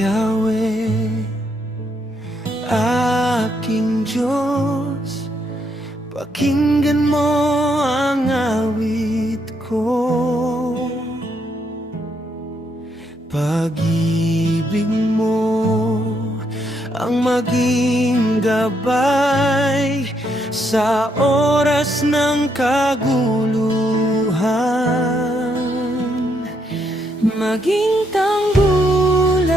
Yahweh, aking Diyos, pakinggan mo ang awit ko. Pag-ibig mo ang maging gabay sa oras ng kaguluhan, maging tanggulan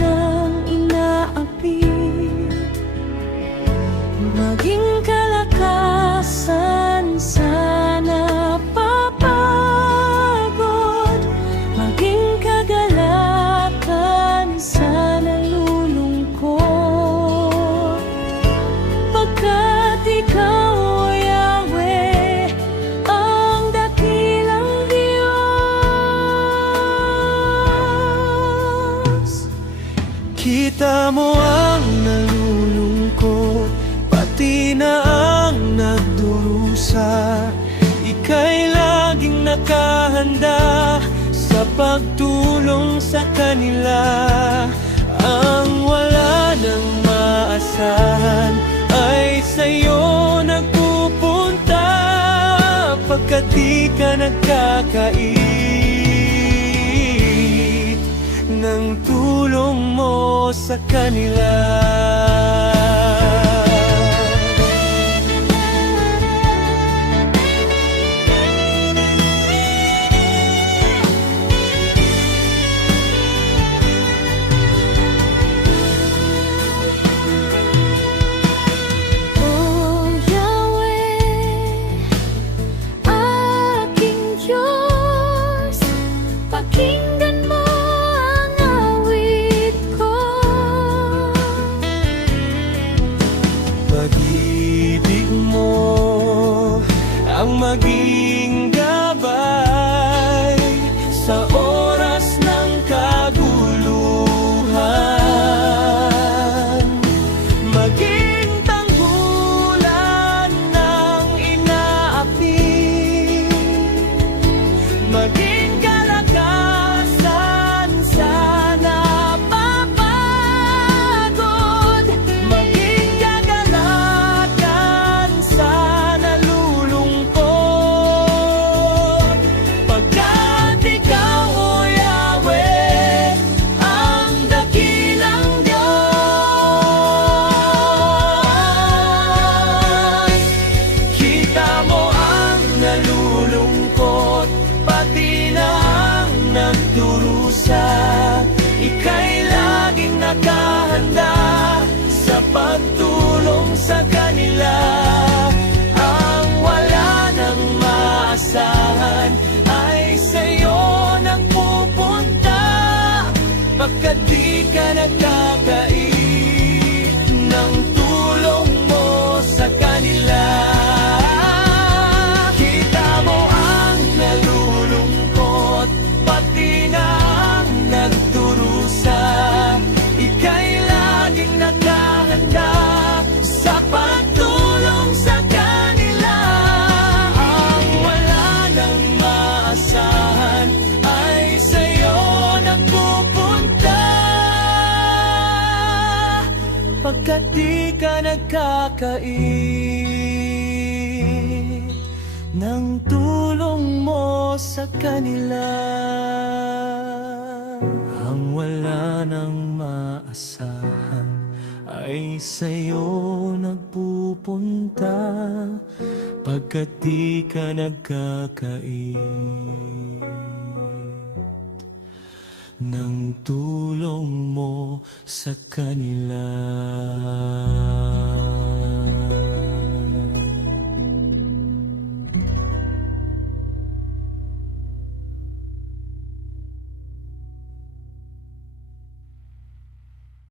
ng inaapi, maging kalakasan sa napapagod, maging kagalakan sa nalulungkot. Pagkat ikaw, O Yahweh, ang dakilang Diyos. Kita mo ang nalulungkot, pati na ang nagdurusa. Ika'y laging nakahanda sa pagtulong sa kanila. Ang wala nang maasahan ay sa'yo nagpupunta, pagkat di ka nagkakait ng tulong mo sa kanila. Pakinggan mo ang awit ko. Pag-ibig mo ang maging gabay sa oras ng kaguluhan, maging tanggulan ng inaapi, maging nalulungkot, pati na ang nagdurusa. Ika'y laging nakahanda sa pagtulong sa kanila. Ang wala nang maasahan ay sa'yo nagpupunta, pagkat di ka nagkakait ng tulong mo sa kanila. Pati na ang nagdurusa, ika'y laging nakahanda sa pagtulong sa kanila. Ang wala nang maasahan ay sa'yo nagpupunta, pagkat di ka nagkakait ng tulong mo sa kanila. Ang wala nang maasahan ay sa'yo nagpupunta, pagkat di ka nagkakait ng tulong mo sa kanila.